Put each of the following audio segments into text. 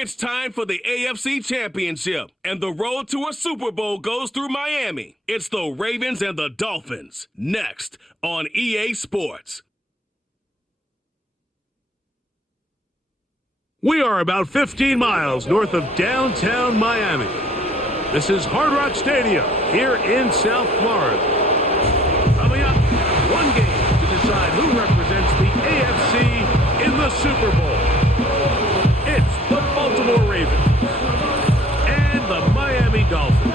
It's time for the AFC Championship, and the road to a Super Bowl goes through Miami. It's the Ravens and the Dolphins, next on EA Sports. We are about 15 miles north of downtown Miami. This is Hard Rock Stadium here in South Florida. Coming up, one game to decide who represents the AFC in the Super Bowl. It's the Baltimore Ravens and the Miami Dolphins.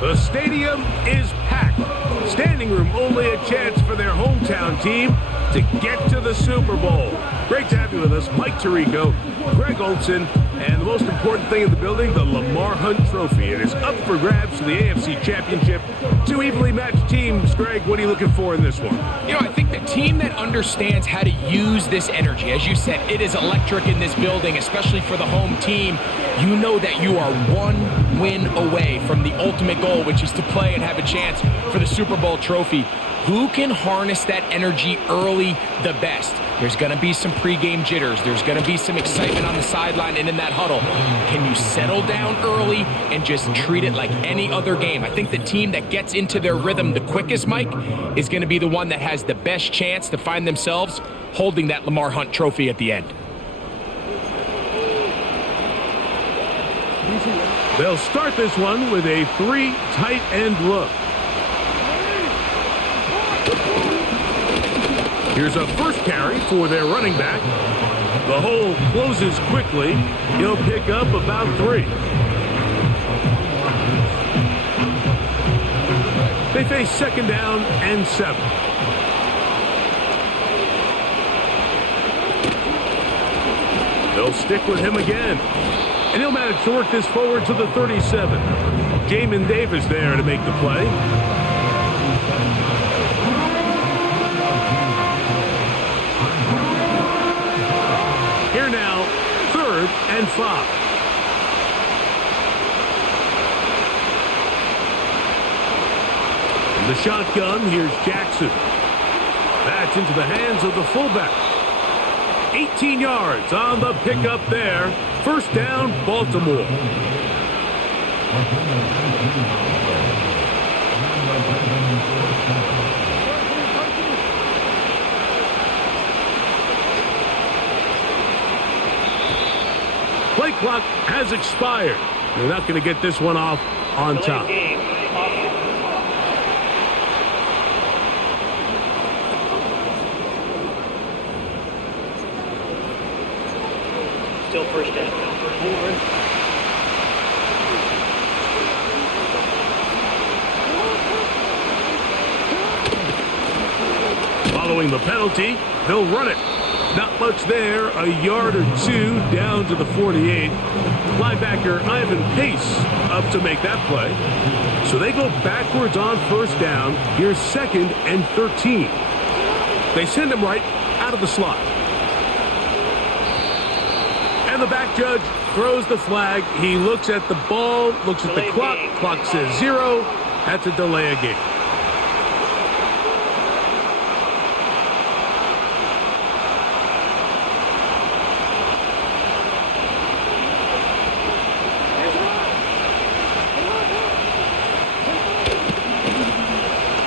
The stadium is packed. Standing room only, a chance for their hometown team to get to the Super Bowl. Great to have you with us, Mike Tirico, Greg Olson, and the most important thing in the building, the Lamar Hunt Trophy. It is up for grabs for the AFC Championship. Two evenly matched teams. Greg, what are you looking for in this one? You know, I think the team that understands how to use this energy, as you said, it is electric in this building, especially for the home team. You know that you are one win away from the ultimate goal, which is to play and have a chance for the Super Bowl trophy. Who can harness that energy early the best? There's going to be some pregame jitters. There's going to be some excitement on the sideline and in that huddle. Can you settle down early and just treat it like any other game? I think the team that gets into their rhythm the quickest, Mike, is going to be the one that has the best chance to find themselves holding that Lamar Hunt Trophy at the end. They'll start this one with a three tight end look. Here's a first carry for their running back. The hole closes quickly. He'll pick up about 3. They face second down and 7. They'll stick with him again. And he'll manage to work this forward to the 37. Jamin Davis there to make the play. Here now, 3rd and 5. In the shotgun, here's Jackson. That's into the hands of the fullback. 18 yards on the pickup there. First down, Baltimore. Play clock has expired. They're not going to get this one off on top. Still first down. Following the penalty, they'll run it. Not much there, a yard or 2 down to the 48. Linebacker Ivan Pace up to make that play. So they go backwards on first down. Here's 2nd and 13. They send him right out of the slot. And the back judge throws the flag. He looks at the ball, looks at the clock. Clock says 0. That's a delay of game.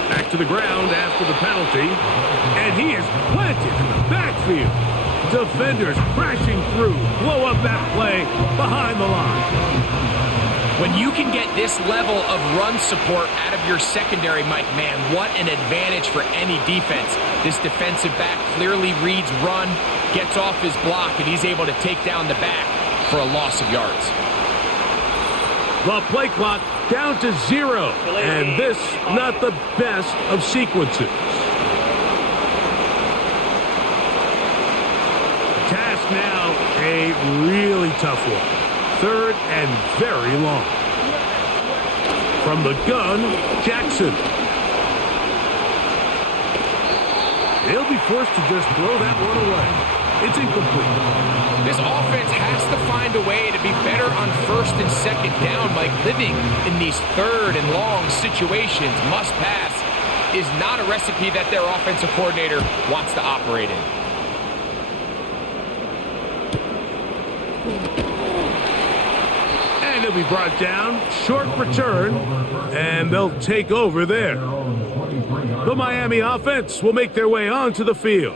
Back to the ground after the penalty. And he is planted in the backfield. Defenders crashing through, blow up that play behind the line. When you can get this level of run support out of your secondary, Mike, man, what an advantage for any defense. This defensive back clearly reads run, gets off his block, and he's able to take down the back for a loss of yards. The play clock down to 0, and this not the best of sequences. Now a really tough one. 3rd and very long. From the gun, Jackson. He'll be forced to just throw that one away. It's incomplete. This offense has to find a way to be better on 1st and 2nd down. Like living in these 3rd and long situations, must pass, is not a recipe that their offensive coordinator wants to operate in. be brought down. Short return, and they'll take over there. The Miami offense will make their way onto the field,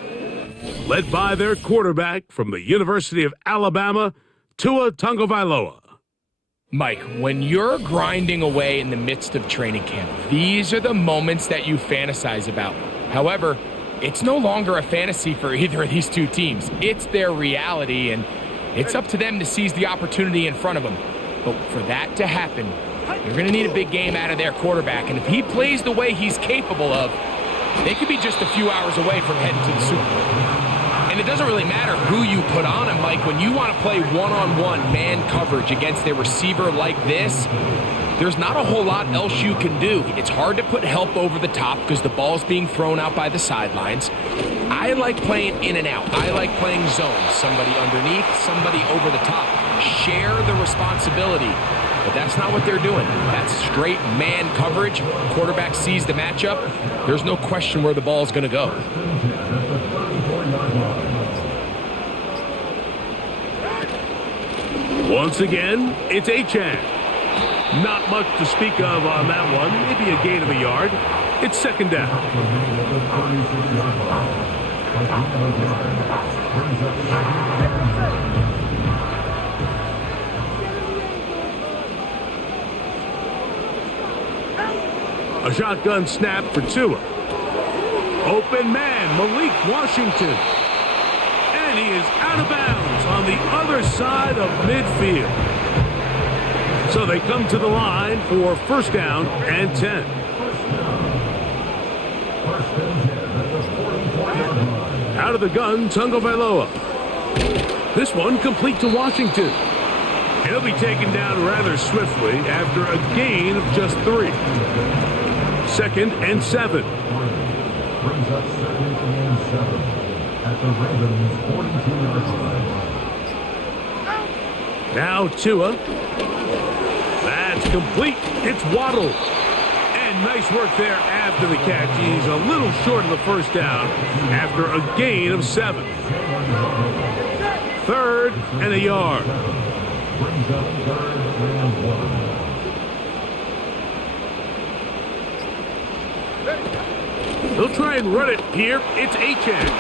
led by their quarterback from the University of Alabama, Tua Tagovailoa. Mike, when you're grinding away in the midst of training camp, these are the moments that you fantasize about. However, it's no longer a fantasy for either of these two teams. It's their reality, and it's up to them to seize the opportunity in front of them. But for that to happen, you're going to need a big game out of their quarterback. And if he plays the way he's capable of, they could be just a few hours away from heading to the Super Bowl. And it doesn't really matter who you put on him, Mike. When you want to play one-on-one man coverage against a receiver like this, there's not a whole lot else you can do. It's hard to put help over the top because the ball's being thrown out by the sidelines. I like playing in and out. I like playing zones. Somebody underneath, somebody over the top. Share the responsibility. But that's not what they're doing. That's straight man coverage. Quarterback sees the matchup. There's no question where the ball's going to go. Once again, it's Achane. Not much to speak of on that one. Maybe a gain of a yard. It's second down. A shotgun snap for Tua. Open man, Malik Washington. And he is out of bounds on the other side of midfield. So they come to the line for first down and 10. Out of the gun, Tagovailoa. This one complete to Washington. He'll be taken down rather swiftly after a gain of just 3. Second and 7. Brings up second and 7 at the Ravens 42-yard line. Now Tua. That's complete. It's Waddle. And nice work there after the catch. He's a little short of the first down after a gain of 7. Third and a yard. Brings up third and 1. They'll try and run it here. It's Achane.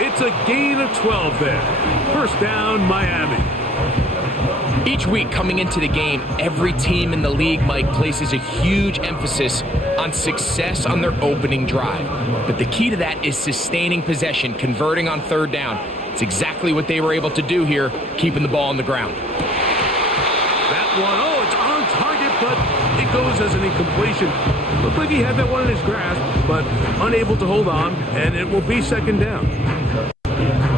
It's a gain of 12 there. First down, Miami. Each week coming into the game, every team in the league, Mike, places a huge emphasis on success on their opening drive. But the key to that is sustaining possession, converting on third down. It's exactly what they were able to do here, keeping the ball on the ground. That one, it's on target, but it goes as an incompletion. Looked like he had that one in his grasp, but unable to hold on, and it will be second down.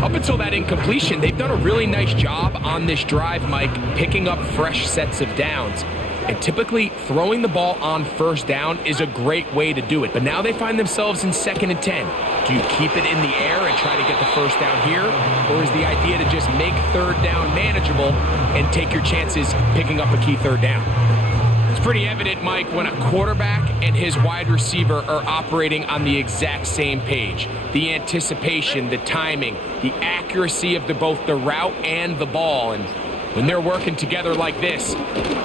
Up until that incompletion, they've done a really nice job on this drive, Mike, picking up fresh sets of downs. And typically, throwing the ball on first down is a great way to do it. But now they find themselves in second and 10. Do you keep it in the air and try to get the first down here? Or is the idea to just make third down manageable and take your chances picking up a key third down? It's pretty evident, Mike, when a quarterback and his wide receiver are operating on the exact same page. The anticipation, the timing, the accuracy of both the route and the ball. And when they're working together like this,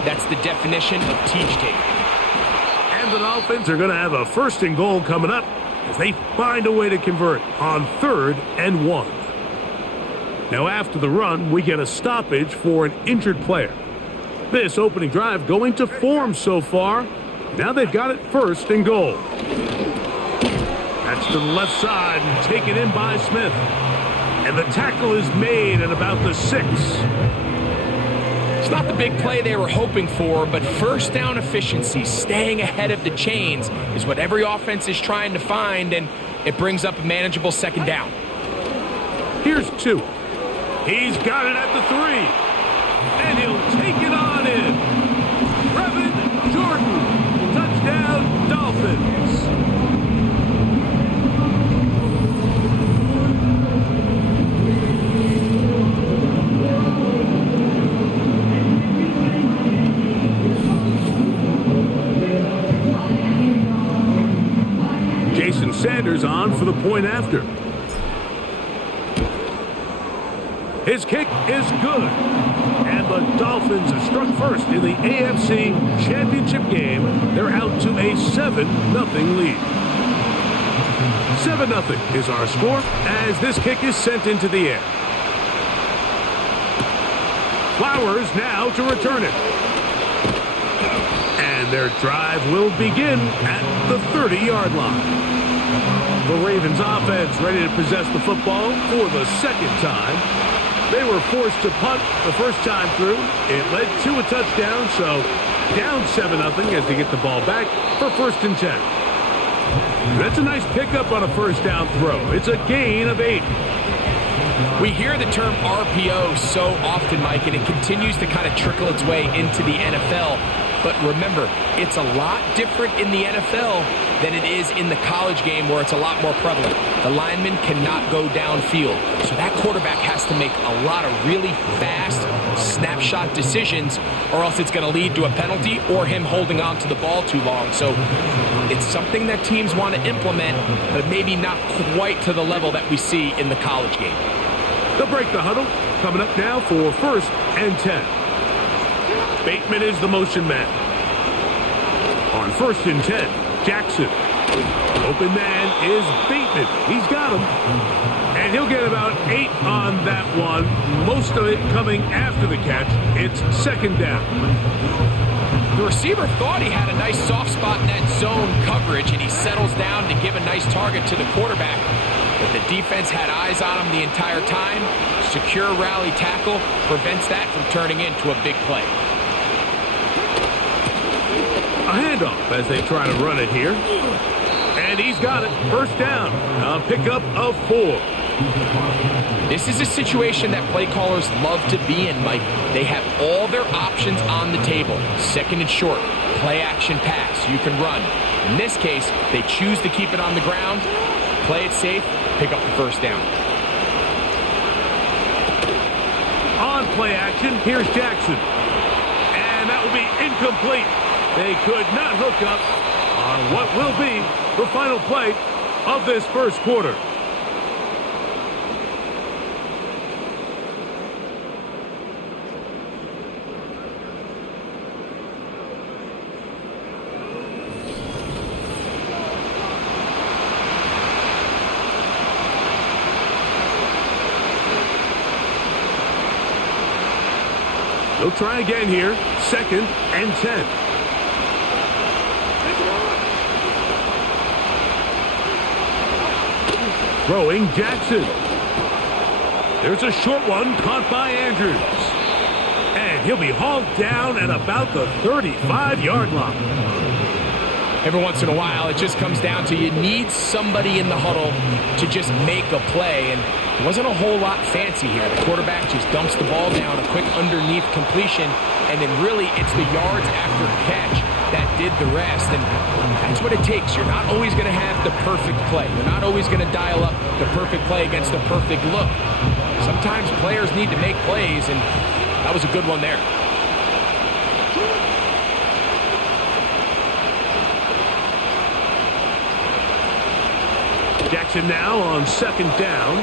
that's the definition of teach tape. And the Dolphins are going to have a first and goal coming up as they find a way to convert on third and 1. Now after the run, we get a stoppage for an injured player. This opening drive going to form so far. Now they've got it first and goal. That's to the left side and taken in by Smith. And the tackle is made at about the 6. It's not the big play they were hoping for, but first down efficiency, staying ahead of the chains, is what every offense is trying to find, and it brings up a manageable second down. Here's 2. He's got it at the 3. And he'll take it on in. Brevin Jordan. Touchdown, Dolphins. Jason Sanders on for the point after. His kick is good. And the the Dolphins have struck first in the AFC Championship game. They're out to a 7-0 lead. 7-0 is our score as this kick is sent into the air. Flowers now to return it. And their drive will begin at the 30-yard line. The Ravens offense ready to possess the football for the second time. They were forced to punt the first time through. It led to a touchdown, so down 7-0 as they get the ball back for 1st and 10. That's a nice pickup on a first down throw. It's a gain of 8. We hear the term RPO so often, Mike, and it continues to kind of trickle its way into the NFL. But remember, it's a lot different in the NFL than it is in the college game where it's a lot more prevalent. The lineman cannot go downfield, so that quarterback has to make a lot of really fast snapshot decisions or else it's going to lead to a penalty or him holding on to the ball too long. So it's something that teams want to implement, but maybe not quite to the level that we see in the college game. They'll break the huddle. Coming up now for 1st and 10. Bateman is the motion man. On 1st and 10, Jackson. Open man is Bateman. He's got him. And he'll get about 8 on that one. Most of it coming after the catch. It's 2nd down. The receiver thought he had a nice soft spot in that zone coverage, and he settles down to give a nice target to the quarterback. But the defense had eyes on him the entire time. Secure rally tackle prevents that from turning into a big play. A handoff as they try to run it here. And he's got it. 1st down. A pickup of 4. This is a situation that play callers love to be in, Mike. They have all their options on the table. 2nd and short, play action pass. You can run. In this case, they choose to keep it on the ground, play it safe, pick up the 1st down. On play action, here's Jackson. And that will be incomplete. They could not hook up on what will be the final play of this first quarter. They'll try again here. 2nd and 10. Throwing Jackson. There's a short one caught by Andrews. And he'll be hauled down at about the 35-yard line. Every once in a while, it just comes down to you need somebody in the huddle to just make a play. And it wasn't a whole lot fancy here. The quarterback just dumps the ball down, a quick underneath completion, and then really it's the yards after catch that did the rest. And that's what it takes. You're not always going to have the perfect play. You're not always going to dial up the perfect play against the perfect look. Sometimes players need to make plays, and that was a good one there. Jackson now on 2nd down.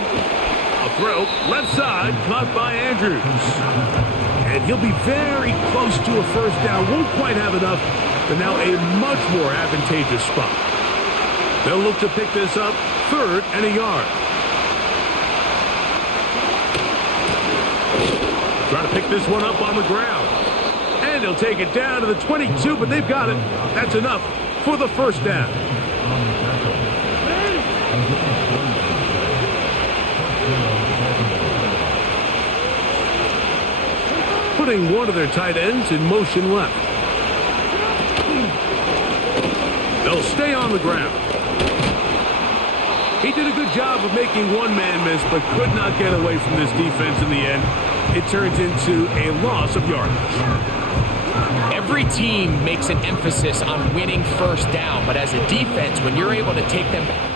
A throw, left side, caught by Andrews. And he'll be very close to a 1st down. Won't quite have enough, but now a much more advantageous spot. They'll look to pick this up 3rd and a yard. Try to pick this one up on the ground. And they'll take it down to the 22, but they've got it. That's enough for the 1st down. Putting one of their tight ends in motion left. They'll stay on the ground. He did a good job of making one man miss, but could not get away from this defense in the end. It turns into a loss of yardage. Every team makes an emphasis on winning 1st down, but as a defense, when you're able to take them back,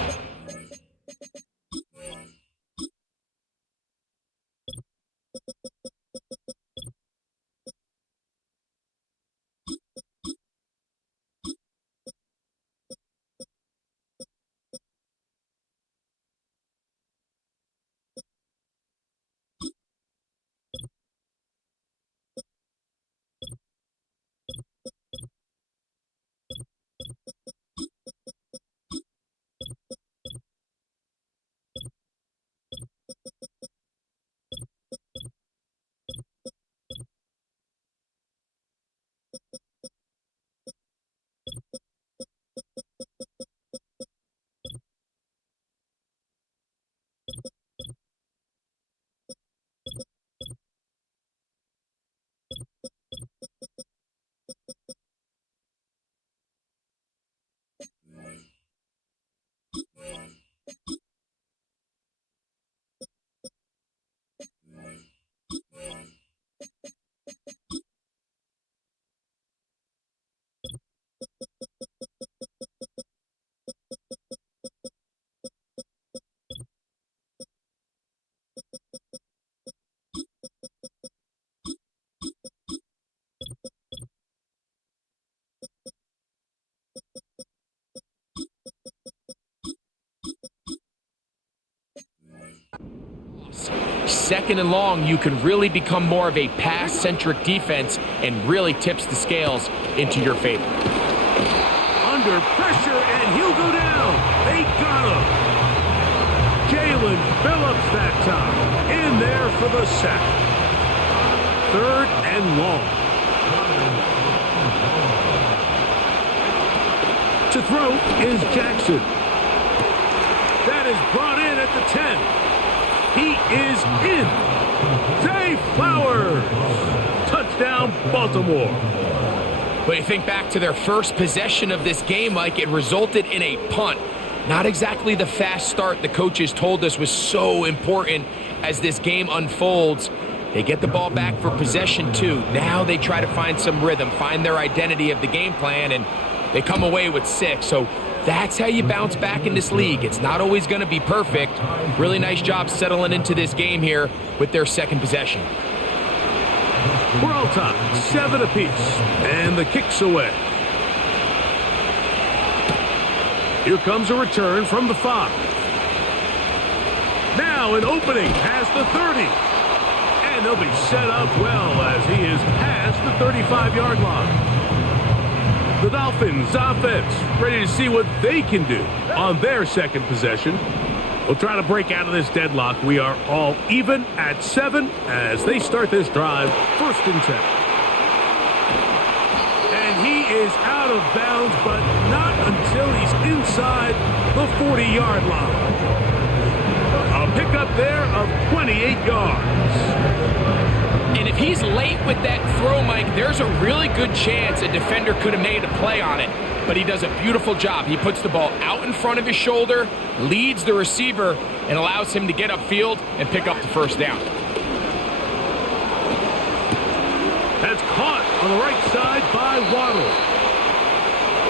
second and long, you can really become more of a pass-centric defense and really tips the scales into your favor. Under pressure, and he'll go down. They got him. Jalen Phillips that time. In there for the sack. Third and long. To throw is Jackson. That is brought in at the 10. He is in. Zay Flowers. Touchdown, Baltimore. But you think back to their first possession of this game, Mike, it resulted in a punt. Not exactly the fast start the coaches told us was so important as this game unfolds. They get the ball back for possession 2. Now they try to find some rhythm, find their identity of the game plan, and they come away with 6. So that's how you bounce back in this league. It's not always going to be perfect. Really nice job settling into this game here with their second possession. We're all tied, 7 apiece, and the kick's away. Here comes a return from the 5. Now an opening past the 30. And they'll be set up well as he is past the 35-yard line. The Dolphins offense ready to see what they can do on their second possession. We'll try to break out of this deadlock. We are all even at 7 as they start this drive, 1st and 10. And he is out of bounds, but not until he's inside the 40-yard line. A pickup there of 28 yards. And if he's late with that throw, Mike, there's a really good chance a defender could have made a play on it. But he does a beautiful job. He puts the ball out in front of his shoulder, leads the receiver, and allows him to get upfield and pick up the first down. That's caught on the right side by Waddle.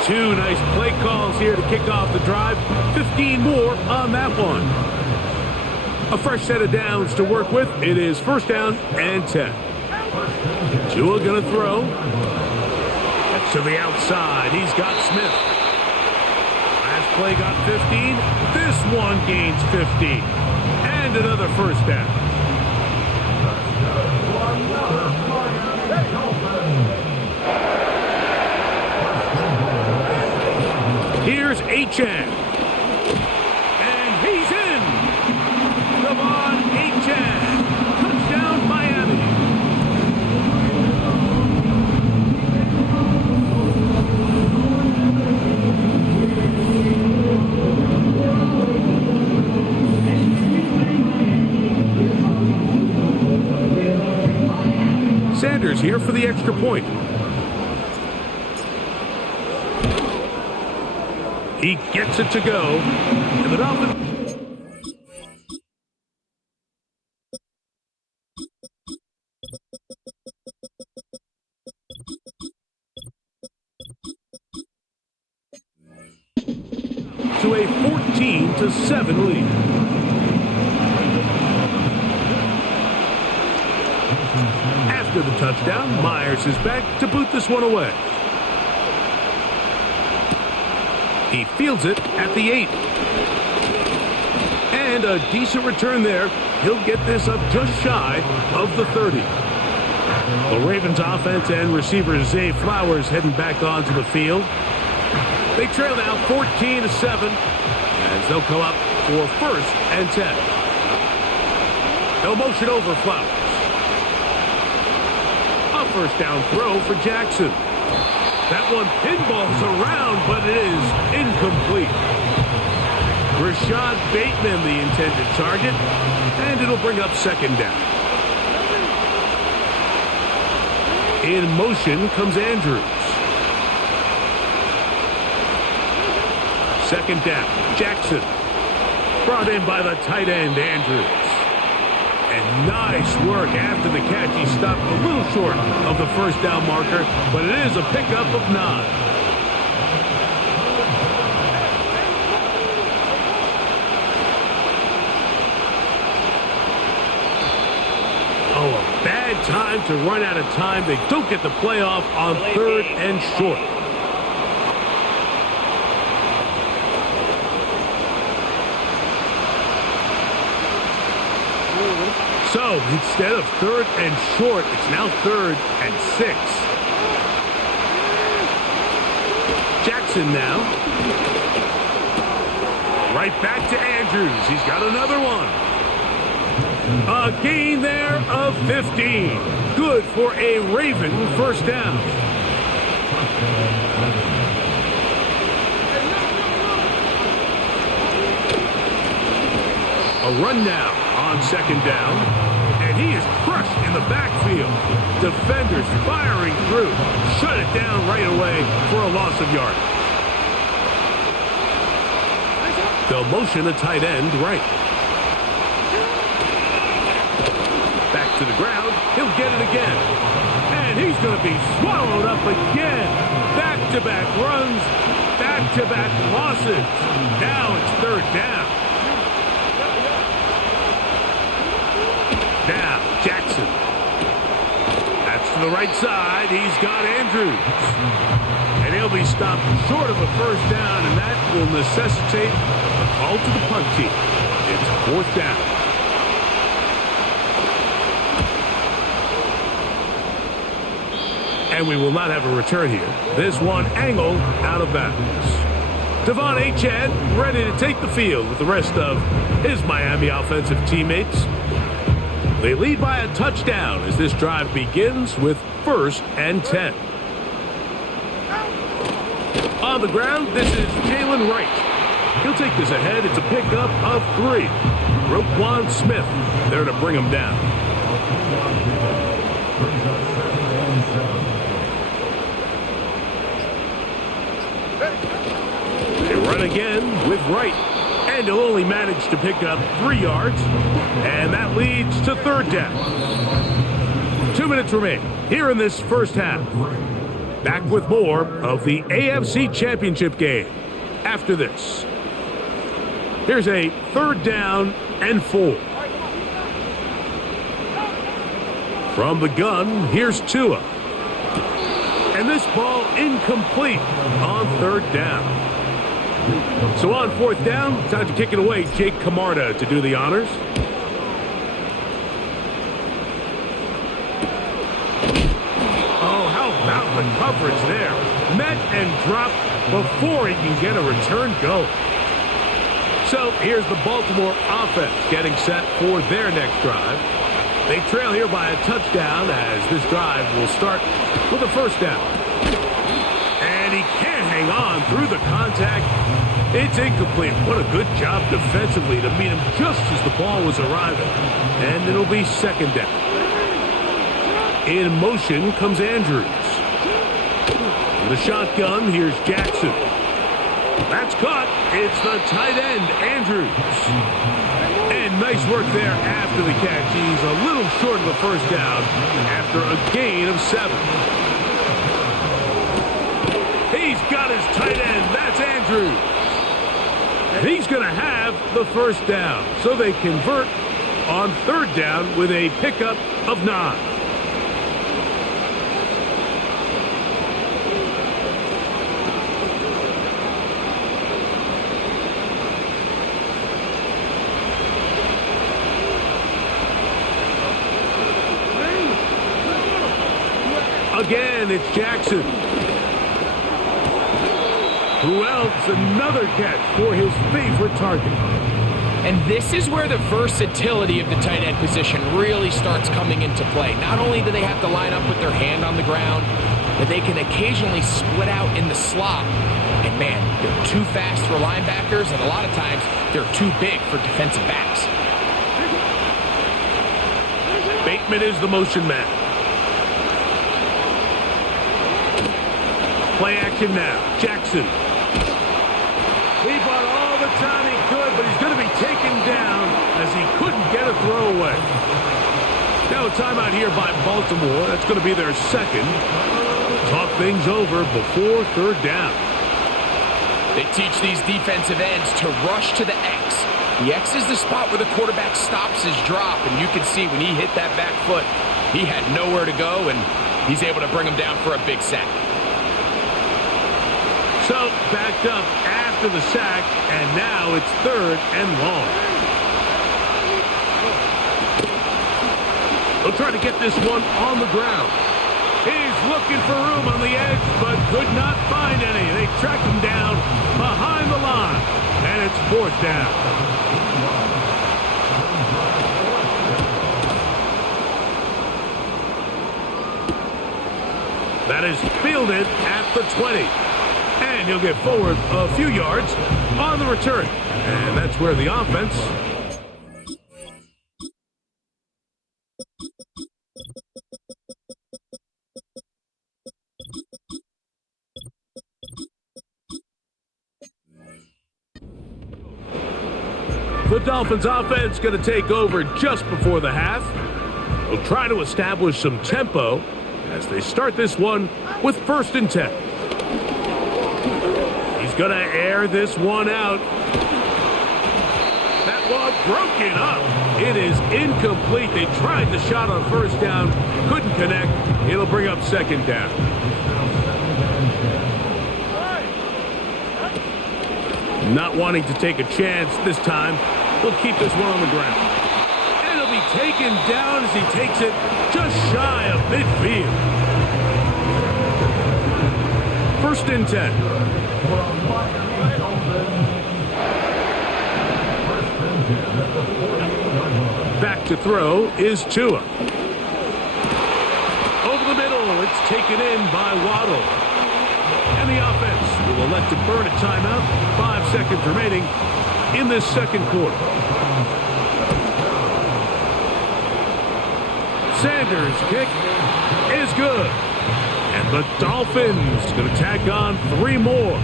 2 nice play calls here to kick off the drive. 15 more on that one. A fresh set of downs to work with. It is 1st down and 10. Tua gonna throw. That's to the outside. He's got Smith. Last play got 15. This one gains 15. And another 1st down. Here's Achane. And he's in. Come on, Achane. Touchdown, Miami. Sanders here for the extra point. He gets it to go. And the Dolphins. To a 14-7 lead. After the touchdown, Myers is back to boot this one away. He fields it at the 8. And a decent return there. He'll get this up just shy of the 30. The Ravens offense and receiver Zay Flowers heading back onto the field. They trail now 14-7 as they'll come up for 1st and 10. They'll motion over Flowers. A 1st down throw for Jackson. That one pinballs around, but it is incomplete. Rashad Bateman, the intended target, and it'll bring up 2nd down. In motion comes Andrews. 2nd down, Jackson. Brought in by the tight end, Andrews. And nice work after the catch. He stopped a little short of the 1st down marker, but it is a pickup of 9. Oh, a bad time to run out of time. They don't get the playoff on 3rd and short. So instead of 3rd and short, it's now 3rd and 6. Jackson now. Right back to Andrews. He's got another one. A gain there of 15. Good for a Raven first down. A run now on 2nd down. And he is crushed in the backfield. Defenders firing through. Shut it down right away for a loss of yardage. They'll motion a tight end right. Back to the ground. He'll get it again. And he's going to be swallowed up again. Back-to-back runs. Back-to-back losses. Now it's 3rd down. Now, Jackson. That's to the right side. He's got Andrews. And he'll be stopped short of a first down, and that will necessitate a call to the punt team. It's 4th down. And we will not have a return here. This one angled out of bounds. Devon Achane ready to take the field with the rest of his Miami offensive teammates. They lead by a touchdown as this drive begins with 1st and 10. On the ground, this is Jalen Wright. He'll take this ahead. It's a pickup of 3. Roquan Smith there to bring him down. They run again with Wright. And he'll only manage to pick up 3 yards. And that leads to 3rd down. 2 minutes remain here in this first half. Back with more of the AFC Championship game after this. Here's a 3rd down and 4. From the gun, here's Tua. And this ball incomplete on 3rd down. So on 4th down, time to kick it away. Jake Camarda to do the honors. Oh, how about the coverage there? Met and dropped before he can get a return going. So here's the Baltimore offense getting set for their next drive. They trail here by a touchdown as this drive will start with a 1st down. And he can't hang on through the contact. It's incomplete. What a good job defensively to meet him just as the ball was arriving. And it'll be 2nd down. In motion comes Andrews. With a shotgun, here's Jackson. That's caught. It's the tight end, Andrews. And nice work there after the catch. He's a little short of a 1st down after a gain of 7. He's got his tight end. That's Andrews. And he's going to have the 1st down. So they convert on 3rd down with a pickup of 9. Again, it's Jackson. Who else? Another catch for his favorite target. And this is where the versatility of the tight end position really starts coming into play. Not only do they have to line up with their hand on the ground, but they can occasionally split out in the slot. And man, they're too fast for linebackers, and a lot of times they're too big for defensive backs. Bateman is the motion man. Play action now. Jackson. He bought all the time he could, but he's going to be taken down as he couldn't get a throwaway. Now a timeout here by Baltimore. That's going to be their 2nd. Talk things over before 3rd down. They teach these defensive ends to rush to the X. The X is the spot where the quarterback stops his drop, and you can see when he hit that back foot, he had nowhere to go, and he's able to bring him down for a big sack. So, backed up after the sack, and now it's 3rd and long. He'll try to get this one on the ground. He's looking for room on the edge, but could not find any. They track him down behind the line, and it's fourth down. That is fielded at the 20. And he'll get forward a few yards on the return. And that's where the offense the Dolphins offense going to take over just before the half. They'll try to establish some tempo as they start this one with 1st and 10. He's going to air this one out. That ball broken up. It is incomplete. They tried the shot on 1st down, couldn't connect. It'll bring up 2nd down. Not wanting to take a chance this time, he'll keep this one on the ground. And it'll be taken down as he takes it just shy of midfield. 1st and 10. Back to throw is Tua. Over the middle, it's taken in by Waddle. And the offense will elect to burn a timeout. 5 seconds remaining in this 2nd quarter. Sanders' kick is good. And the Dolphins going to tack on 3 more,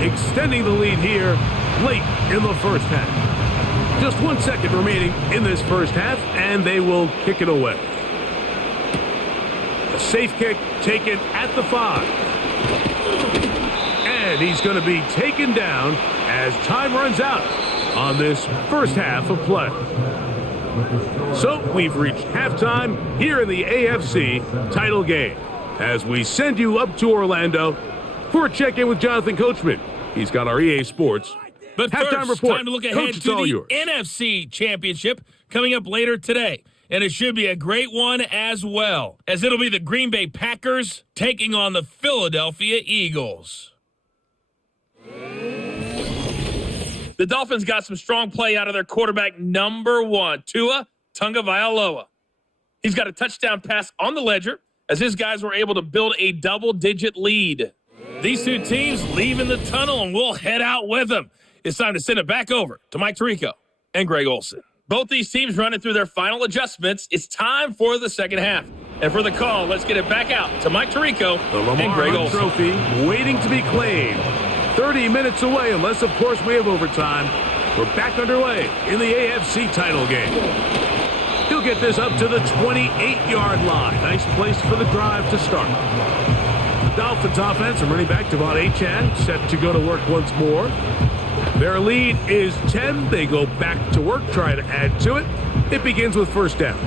extending the lead here late in the 1st half. Just 1 second remaining in this 1st half, and they will kick it away. A safe kick taken at the 5. And he's going to be taken down as time runs out on this 1st half of play. So we've reached halftime here in the AFC title game as we send you up to Orlando for a check-in with Jonathan Coachman. He's got our EA Sports But halftime first, report. time to look ahead Coach, it's to all the yours. NFC Championship coming up later today. And it should be a great one as well, as it'll be the Green Bay Packers taking on the Philadelphia Eagles. The Dolphins got some strong play out of their quarterback, number 1, Tua Tagovailoa. He's got a touchdown pass on the ledger as his guys were able to build a double-digit lead. These two teams leaving the tunnel, and we'll head out with them. It's time to send it back over to Mike Tirico and Greg Olson. Both these teams running through their final adjustments. It's time for the 2nd half. And for the call, let's get it back out to Mike Tirico and Greg Olson. Trophy waiting to be claimed. 30 minutes away, unless, of course, we have overtime. We're back underway in the AFC title game. He'll get this up to the 28-yard line. Nice place for the drive to start. The Dolphins offense and running back Devon Achane set to go to work once more. Their lead is 10. They go back to work, try to add to it. It begins with 1st down.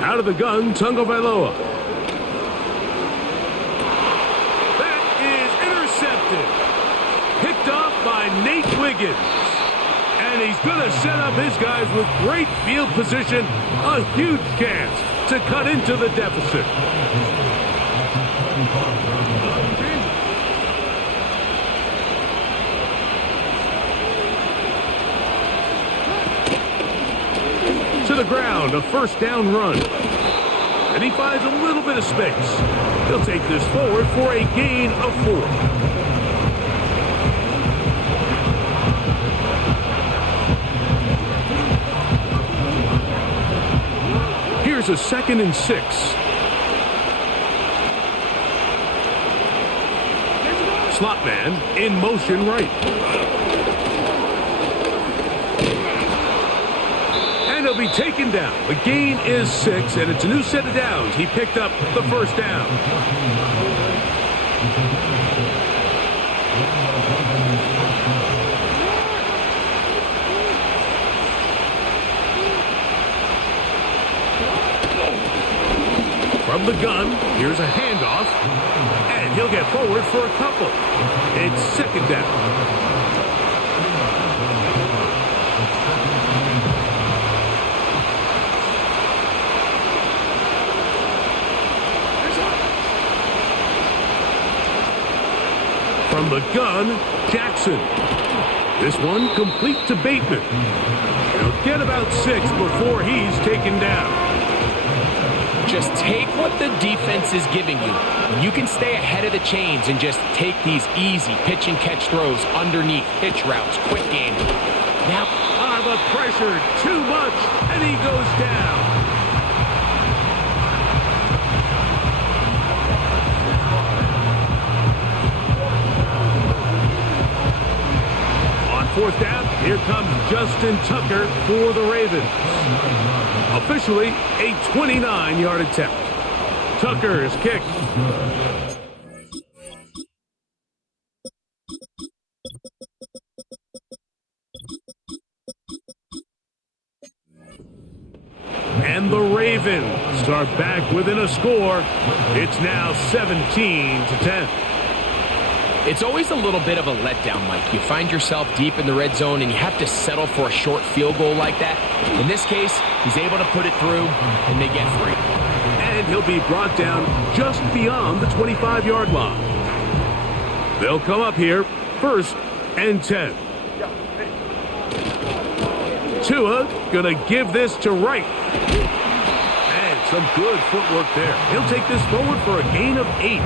Out of the gun, Tagovailoa. That is intercepted. Picked off by Nate Wiggins. And he's going to set up his guys with great field position. A huge chance to cut into the deficit. To the ground, a 1st down run. And he finds a little bit of space. He'll take this forward for a gain of 4. Here's a 2nd and 6. Slot man in motion right. And he'll be taken down. The gain is 6, and it's a new set of downs. He picked up the 1st down. From the gun, here's a handoff, and he'll get forward for a couple. It's 2nd down. From the gun, Jackson. This one complete to Bateman. He'll get about 6 before he's taken down. Just take what the defense is giving you. And you can stay ahead of the chains and just take these easy pitch and catch throws underneath, pitch routes, quick game. Now, the pressure, too much, and he goes down. On 4th down, here comes Justin Tucker for the Ravens. Officially, a 29-yard attempt. Tucker's kick. And the Ravens are back within a score. It's now 17-10. It's always a little bit of a letdown, Mike. You find yourself deep in the red zone and you have to settle for a short field goal like that. In this case, he's able to put it through and they get 3. And he'll be brought down just beyond the 25-yard line. They'll come up here, 1st and 10. Tua gonna give this to Wright. And some good footwork there. He'll take this forward for a gain of 8.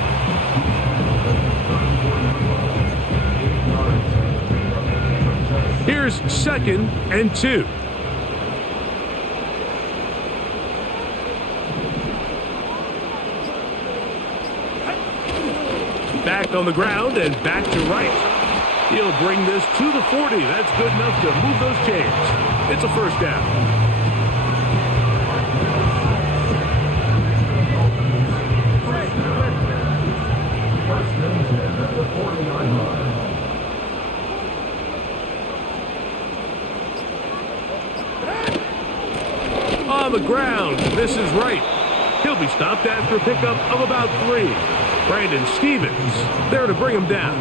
Here's 2nd and 2. Back on the ground and back to Wright. He'll bring this to the 40. That's good enough to move those chains. It's a 1st down. On the ground, this is Wright. He'll be stopped after a pickup of about 3. Brandon Stevens there to bring him down.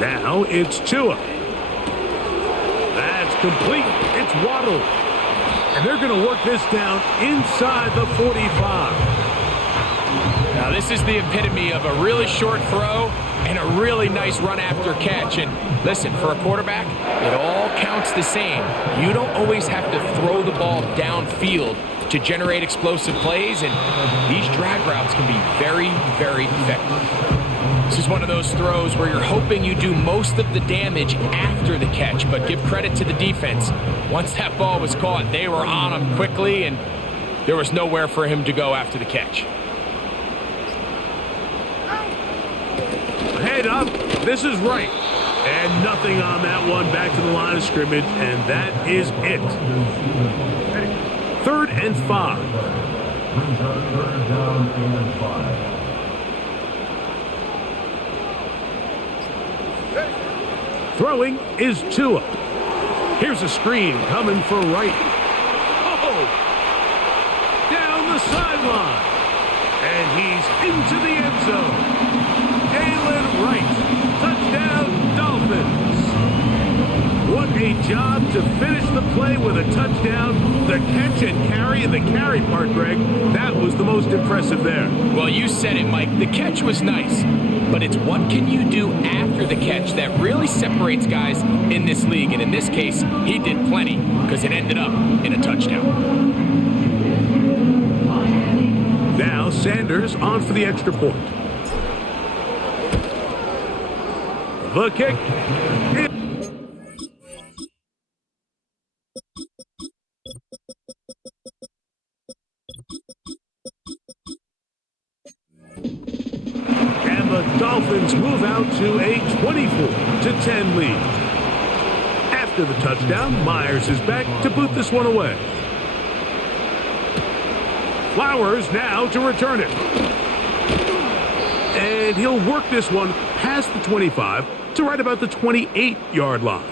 Now it's Tua. That's complete. It's Waddle. And they're going to work this down inside the 45. Now this is the epitome of a really short throw and a really nice run after catch. And listen, for a quarterback, it all counts the same. You don't always have to throw the ball downfield to generate explosive plays, and these drag routes can be very, very effective. This is one of those throws where you're hoping you do most of the damage after the catch, but give credit to the defense. Once that ball was caught, they were on him quickly, and there was nowhere for him to go after the catch. Head up, this is Wright. And nothing on that one, back to the line of scrimmage, and that is it. 3rd and 5. Throwing is Tua. Here's a screen coming for Wright. Oh! Down the sideline. And he's into the end zone. Jalen Wright. Touchdown, Dolphins. What a job to finish the play with a touchdown. The catch and carry, and the carry part, Greg, that was the most impressive there. Well, you said it, Mike. The catch was nice, but it's what can you do after the catch that really separates guys in this league. And in this case, he did plenty because it ended up in a touchdown. Now Sanders on for the extra point. The kick. And the Dolphins move out to a 24-10 lead. After the touchdown, Myers is back to boot this one away. Flowers now to return it. And he'll work this one past the 25 to right about the 28-yard line.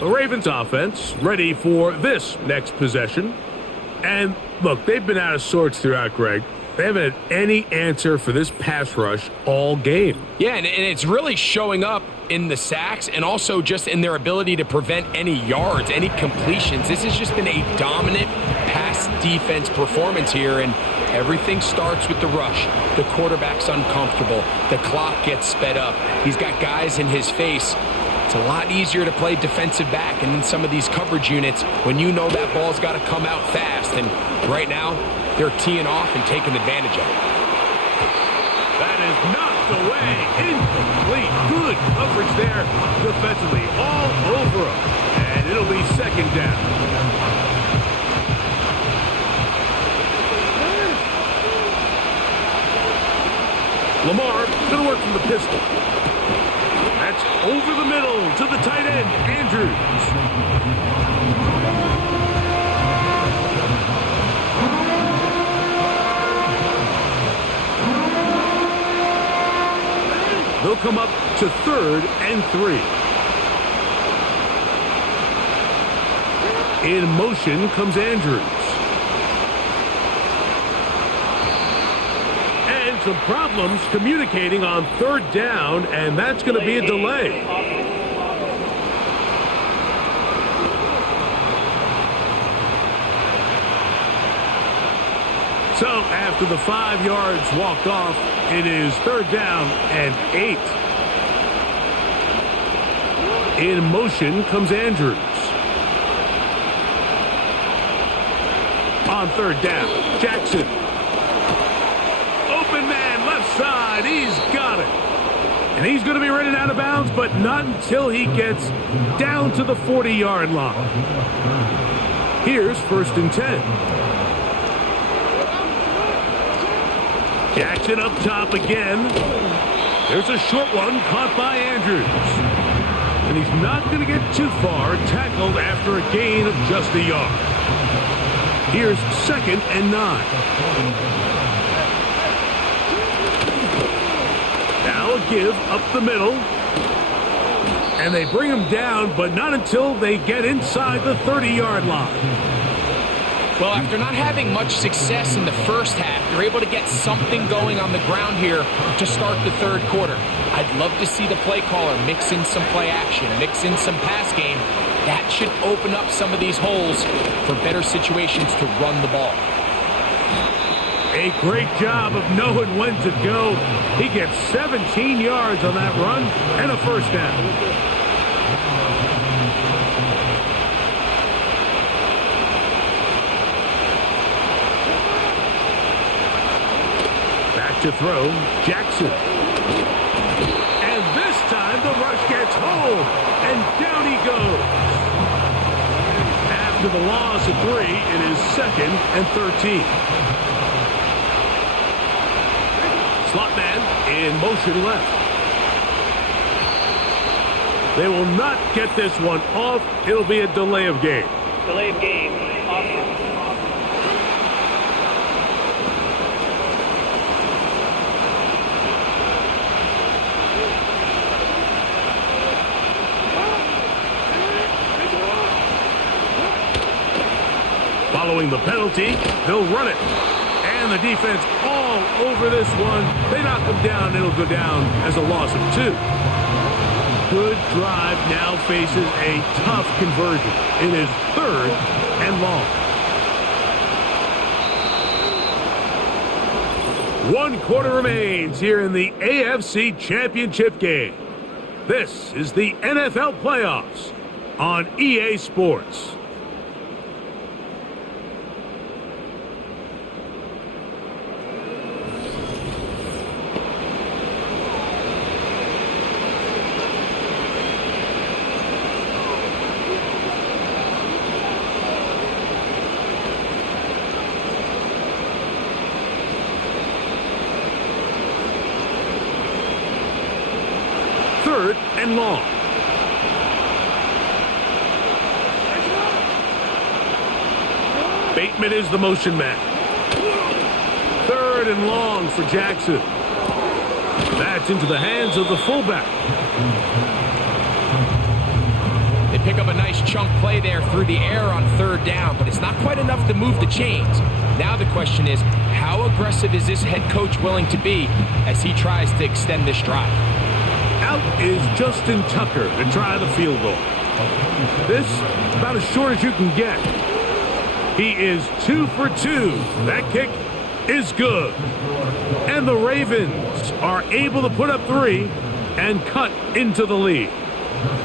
The Ravens offense ready for this next possession. And look, they've been out of sorts throughout, Greg. They haven't had any answer for this pass rush all game. Yeah, and it's really showing up in the sacks and also just in their ability to prevent any yards, any completions. This has just been a dominant pass defense performance here, and everything starts with the rush. The quarterback's uncomfortable. The clock gets sped up. He's got guys in his face. It's a lot easier to play defensive back and in some of these coverage units when you know that ball's got to come out fast. And right now, they're teeing off and taking advantage of it. That is knocked away. Incomplete. Good coverage there defensively all over him. And it'll be second down. Lamar going to work from the pistol. That's over the middle to the tight end, Andrews. They'll come up to 3rd and 3. In motion comes Andrews. And some problems communicating on 3rd down, and that's going to be a delay. So after the 5 yards walked off, it is 3rd down and 8. In motion comes Andrews. On 3rd down, Jackson. Open man, left side, he's got it. And he's going to be running out of bounds, but not until he gets down to the 40-yard line. Here's 1st and 10. Jackson up top again. There's a short one caught by Andrews. And he's not going to get too far, tackled after a gain of just a yard. Here's 2nd and 9. Now a give up the middle. And they bring him down, but not until they get inside the 30-yard line. Well, after not having much success in the first half, they're able to get something going on the ground here to start the 3rd quarter. I'd love to see the play caller mix in some play action, mix in some pass game. That should open up some of these holes for better situations to run the ball. A great job of knowing when to go. He gets 17 yards on that run and a 1st down. To throw, Jackson. And this time the rush gets home, and down he goes. After the loss of 3, it is 2nd and 13. Slot man in motion left. They will not get this one off. It'll be a delay of game. Delay of game. Awesome. Following the penalty, they'll run it. And the defense all over this one. They knock him down. It'll go down as a loss of 2. Good drive now faces a tough conversion. It is 3rd and long. 1 quarter remains here in the AFC Championship game. This is the NFL Playoffs on EA Sports. And long. Bateman is the motion man. 3rd and long for Jackson. That's into the hands of the fullback. They pick up a nice chunk play there through the air on 3rd down, but it's not quite enough to move the chains. Now the question is, how aggressive is this head coach willing to be as he tries to extend this drive? Out is Justin Tucker to try the field goal. This, about as short as you can get. He is 2 for 2. That kick is good. And the Ravens are able to put up 3 and cut into the lead.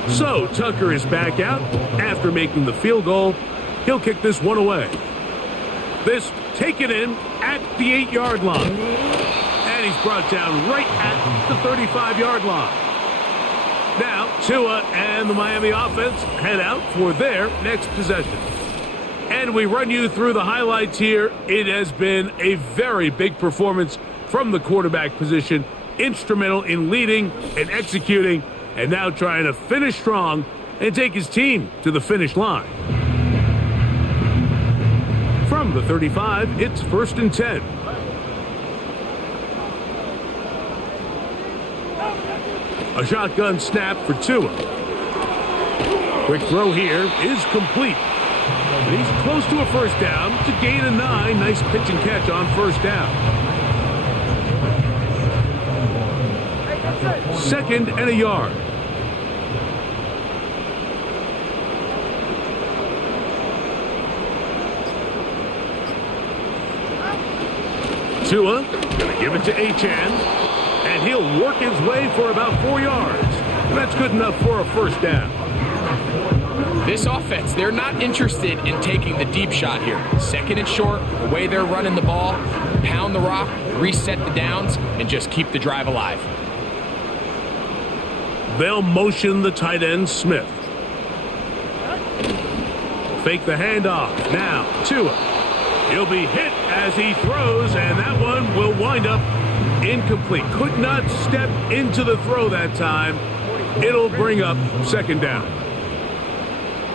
So Tucker is back out after making the field goal. He'll kick this one away. This taken in at the 8-yard line. And he's brought down right at the 35-yard line. Now, Tua and the Miami offense head out for their next possession. And we run you through the highlights here. It has been a very big performance from the quarterback position. Instrumental in leading and executing, and now trying to finish strong and take his team to the finish line. From the 35, it's 1st and 10. A shotgun snap for Tua. Quick throw here is complete. And he's close to a first down to gain a 9. Nice pitch and catch on first down. 2nd and a yard. Tua going to give it to Achane, and he'll work his way for about 4 yards. And that's good enough for a first down. This offense, they're not interested in taking the deep shot here. 2nd and short, the way they're running the ball, pound the rock, reset the downs, and just keep the drive alive. They'll motion the tight end, Smith. Fake the handoff. Now, Tua. He'll be hit as he throws, and that one will wind up incomplete. Could not step into the throw that time. It'll bring up 2nd down.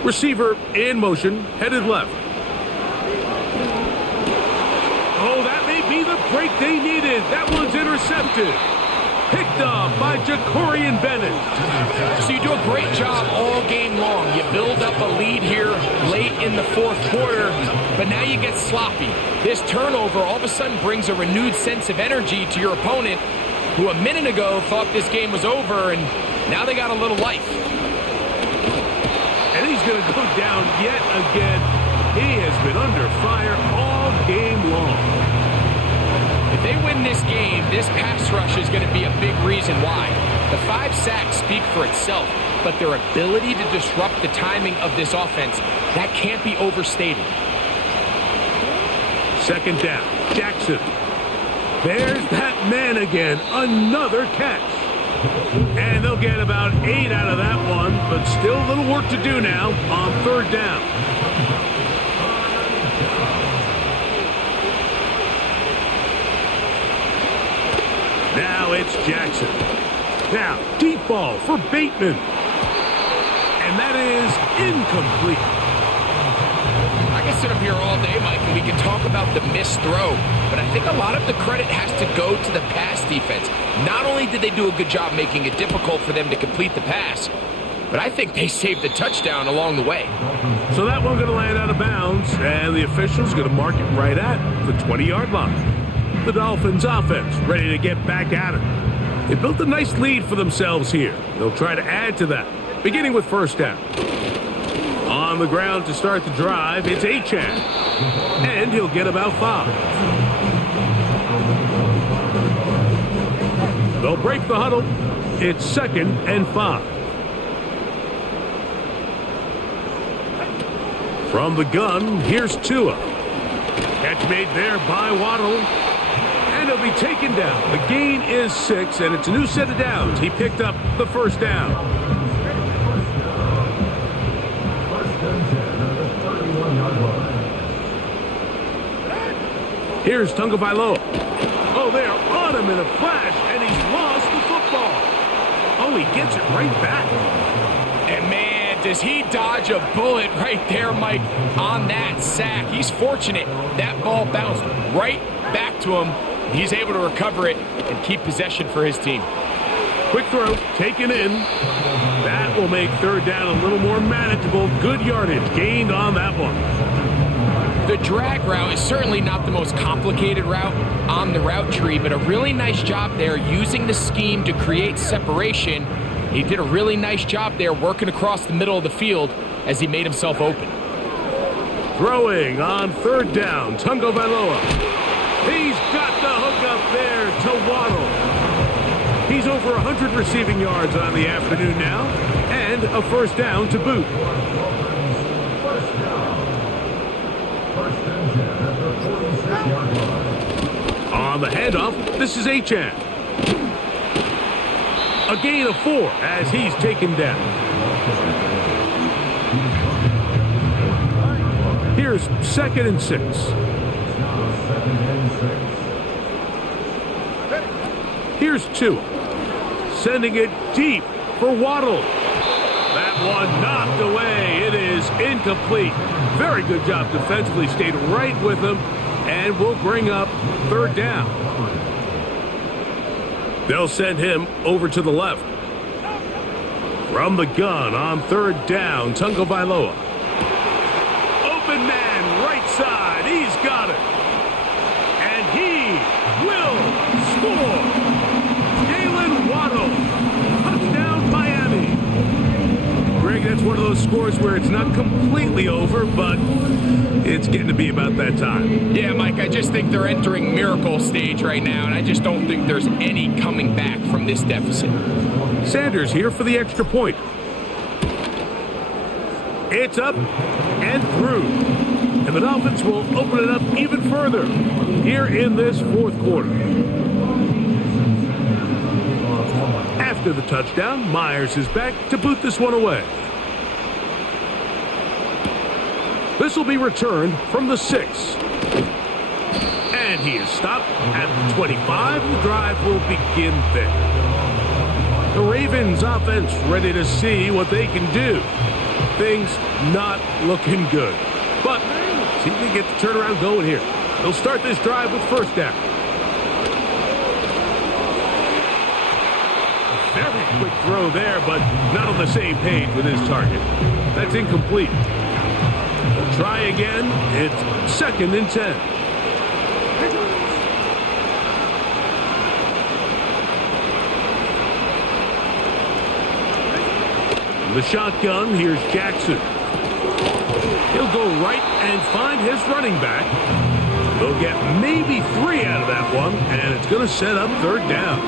Receiver in motion, headed left. Oh, that may be the break they needed. That one's intercepted. Picked off by Jacorian Bennett. So you do a great job all game long. You build up a lead here late in the 4th quarter, but now you get sloppy. This turnover all of a sudden brings a renewed sense of energy to your opponent, who a minute ago thought this game was over, and now they got a little life. And he's going to go down yet again. He has been under fire all game long. If they win this game, this pass rush is going to be a big reason why. The 5 sacks speak for itself, but their ability to disrupt the timing of this offense, that can't be overstated. 2nd down, Jackson. There's that man again, another catch. And they'll get about 8 out of that one, but still a little work to do now on 3rd down. Now it's Jackson. Now, deep ball for Bateman. And that is incomplete. I can sit up here all day, Mike, and we can talk about the missed throw, but I think a lot of the credit has to go to the pass defense. Not only did they do a good job making it difficult for them to complete the pass, but I think they saved the touchdown along the way. So that one going to land out of bounds, and the official's going to mark it right at the 20-yard line. The Dolphins offense ready to get back at it. They built a nice lead for themselves here. They'll try to add to that, beginning with 1st down. On the ground to start the drive, it's Achane, and he'll get about 5. They'll break the huddle. It's 2nd and 5. From the gun, here's Tua. Catch made there by Waddle. And he'll be taken down. The gain is 6, and it's a new set of downs. He picked up the 1st down. Here's Tagovailoa. Oh, they're on him in a flash, and he's lost the football. Oh, he gets it right back. And man, does he dodge a bullet right there, Mike, on that sack. He's fortunate. That ball bounced right back to him. He's able to recover it and keep possession for his team. Quick throw, taken in. That will make 3rd down a little more manageable. Good yardage gained on that one. The drag route is certainly not the most complicated route on the route tree, but a really nice job there using the scheme to create separation. He did a really nice job there working across the middle of the field as he made himself open. Throwing on third down, Tungo Vailoa. He's got the hook up there to Waddle. He's over 100 receiving yards on the afternoon now, and a first down to boot. On the handoff, this is Achane. A gain of 4 as he's taken down. Here's 2nd and 6. Here's 2. Sending it deep for Waddle. That one knocked away. It is incomplete. Very good job defensively. Stayed right with him and will bring up third down. They'll send him over to the left. From the gun on third down, Tungo Vailoa. Open man, right side. He's got it. And he will score. Jalen Waddle. Touchdown, Miami. Greg, that's one of those scores where it's not completely over, but it's getting to be about that time. Yeah, Mike, I just think they're entering miracle stage right now, and I just don't think there's any coming back from this deficit. Sanders here for the extra point. It's up and through. And the Dolphins will open it up even further here in this fourth quarter. After the touchdown, Myers is back to boot this one away. This will be returned from the 6. And he is stopped at the 25. The drive will begin there. The Ravens offense ready to see what they can do. Things not looking good. But see if they get the turnaround going here. They'll start this drive with first down. Very quick throw there, but not on the same page with his target. That's incomplete. They'll try again. It's 2nd and 10. The shotgun, here's Jackson. He'll go right and find his running back. They'll get maybe 3 out of that one, and it's going to set up third down.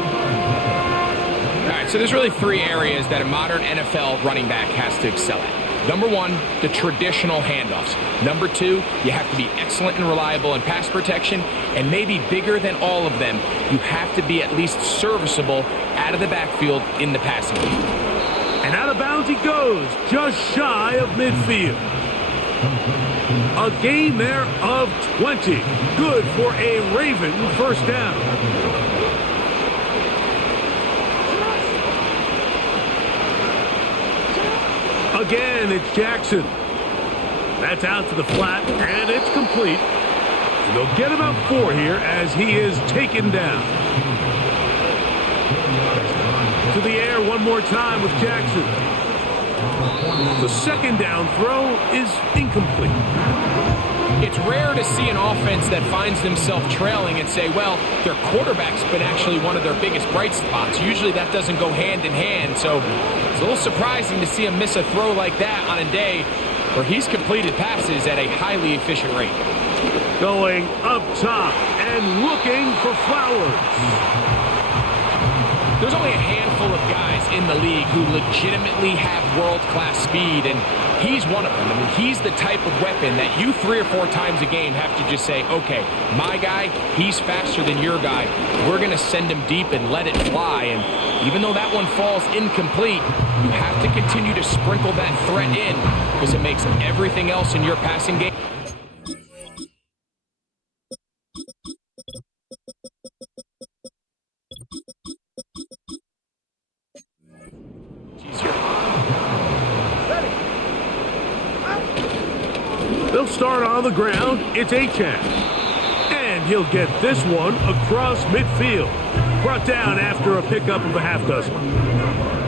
All right, so there's really 3 areas that a modern NFL running back has to excel at. Number 1, the traditional handoffs. Number 2, you have to be excellent and reliable in pass protection, and maybe bigger than all of them, you have to be at least serviceable out of the backfield in the passing game. And out of bounds he goes, just shy of midfield. A gain there of 20. Good for a Raven first down. Again, it's Jackson. That's out to the flat, and it's complete. And they'll get about 4 here as he is taken down. To the air one more time with Jackson. The second down throw is incomplete. It's rare to see an offense that finds themselves trailing and say, well, their quarterback's been actually one of their biggest bright spots. Usually that doesn't go hand in hand, so it's a little surprising to see him miss a throw like that on a day where he's completed passes at a highly efficient rate. Going up top and looking for Flowers. There's only a handful of guys in the league who legitimately have world-class speed, and he's one of them. I mean, he's the type of weapon that you 3 or 4 times a game have to just say, okay, my guy, he's faster than your guy. We're going to send him deep and let it fly. And even though that one falls incomplete, you have to continue to sprinkle that threat in because it makes everything else in your passing game. They'll start on the ground. It's Achane. And he'll get this one across midfield. Brought down after a pickup of a half dozen.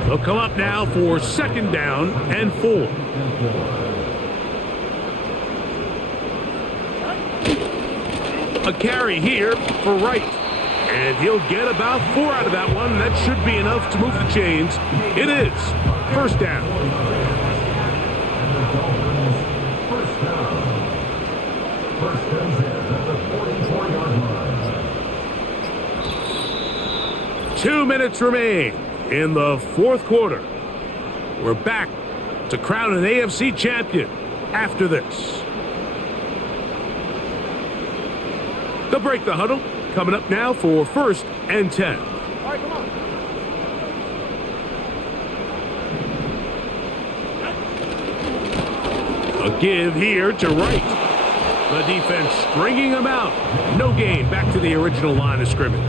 They'll come up now for 2nd down and 4. A carry here for Wright. And he'll get about 4 out of that one. That should be enough to move the chains. It is. First down. 2 minutes remain in the fourth quarter. We're back to crown an AFC champion after this. They'll break the huddle. Coming up now for 1st and 10. All right, come on. A give here to Wright. The defense stringing him out. No gain. Back to the original line of scrimmage.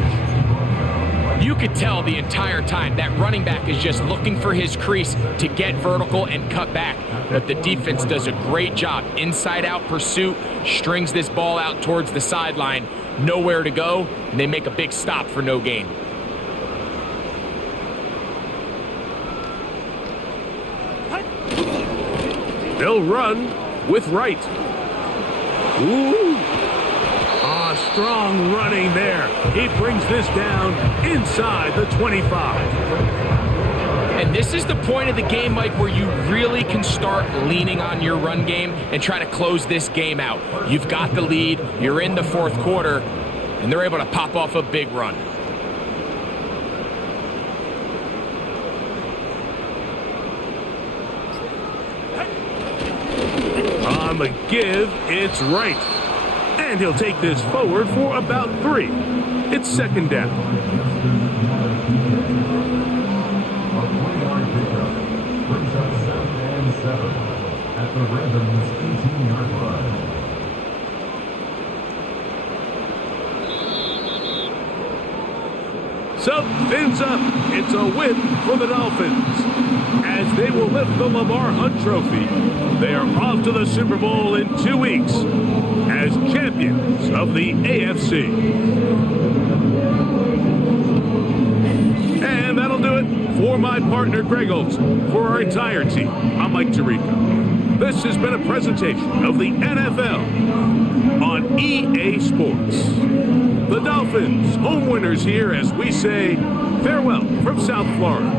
You could tell the entire time that running back is just looking for his crease to get vertical and cut back. But the defense does a great job. Inside-out pursuit, strings this ball out towards the sideline. Nowhere to go, and they make a big stop for no gain. They'll run with Wright. Ooh. Strong running there. He brings this down inside the 25. And this is the point of the game, Mike, where you really can start leaning on your run game and try to close this game out. You've got the lead, you're in the fourth quarter, and they're able to pop off a big run. On the give, it's Wright. And he'll take this forward for about 3. It's second down. At the Ravens 18-yard line. Fins up. It's a win for the Dolphins as they will lift the Lamar Hunt Trophy. They are off to the Super Bowl in 2 weeks as champions of the AFC. And that'll do it for my partner Greg Olson. For our entire team, I'm Mike Tirico. This has been a presentation of the NFL on EA Sports. The Dolphins, home winners here as we say farewell from South Florida.